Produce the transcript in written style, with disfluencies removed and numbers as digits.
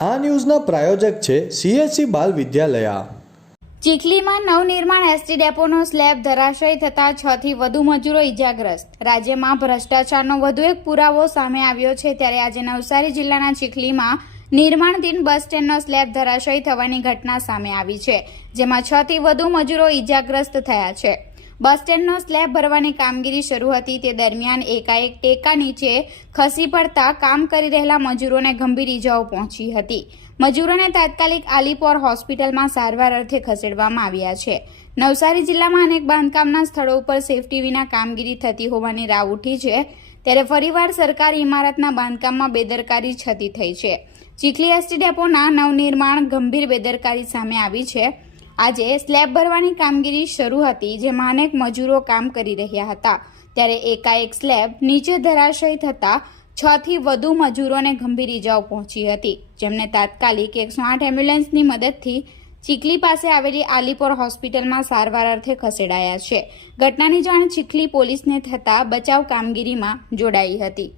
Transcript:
આ ન્યૂઝના પ્રાયોજક છે CSC બાલ વિદ્યાલયા। ચીખલીમાં નવનિર્માણ એસટી ડેપોનો સ્લેબ ધરાશયી થતા 6 થી વધુ મજૂરો ઇજાગ્રસ્ત। રાજ્યમાં ભ્રષ્ટાચારનો વધુ એક પુરાવો સામે આવ્યો છે, ત્યારે આજે નવસારી જિલ્લાના ચીખલીમાં નિર્માણધીન બસ સ્ટેન્ડનો સ્લેબ ધરાશયી થવાની ઘટના સામે આવી છે, જેમાં 6 થી વધુ મજૂરો ઇજાગ્રસ્ત થયા છે। બસ સ્ટેન્ડનો સ્લેબ ભરવાની કામગીરી શરૂ હતી તે દરમિયાન એકાએક ટેકા નીચે ખસી પડતા કામ કરી રહેલા મજૂરોને ગંભીર ઇજાઓ પહોંચી હતી। મજૂરોને તાત્કાલિક આલીપોર હોસ્પિટલમાં સારવાર અર્થે ખસેડવામાં આવ્યા છે। નવસારી જિલ્લામાં અનેક બાંધકામના સ્થળો ઉપર સેફટી વિના કામગીરી થતી હોવાની રાવ ઉઠી છે, ત્યારે ફરીવાર સરકારી ઇમારતના બાંધકામમાં બેદરકારી છતી થઈ છે। ચીખલી એસટી ડેપોના નવનિર્માણ ગંભીર બેદરકારી સામે આવી છે। આજે સ્લેબ ભરવાની કામગીરી શરૂ હતી, જેમાં અનેક મજૂરો કામ કરી રહ્યા હતા, ત્યારે એકાએક સ્લેબ નીચે ધરાશયી થતા 6 થી વધુ મજૂરોને ગંભીર ઇજાઓ પહોંચી હતી, જેમને તાત્કાલિક 108 એમ્બ્યુલન્સની મદદથી ચીખલી પાસે આવેલી આલીપોર હોસ્પિટલમાં સારવાર અર્થે ખસેડાયા છે। ઘટનાની જાણ ચીખલી પોલીસને થતા બચાવ કામગીરીમાં જોડાઈ હતી।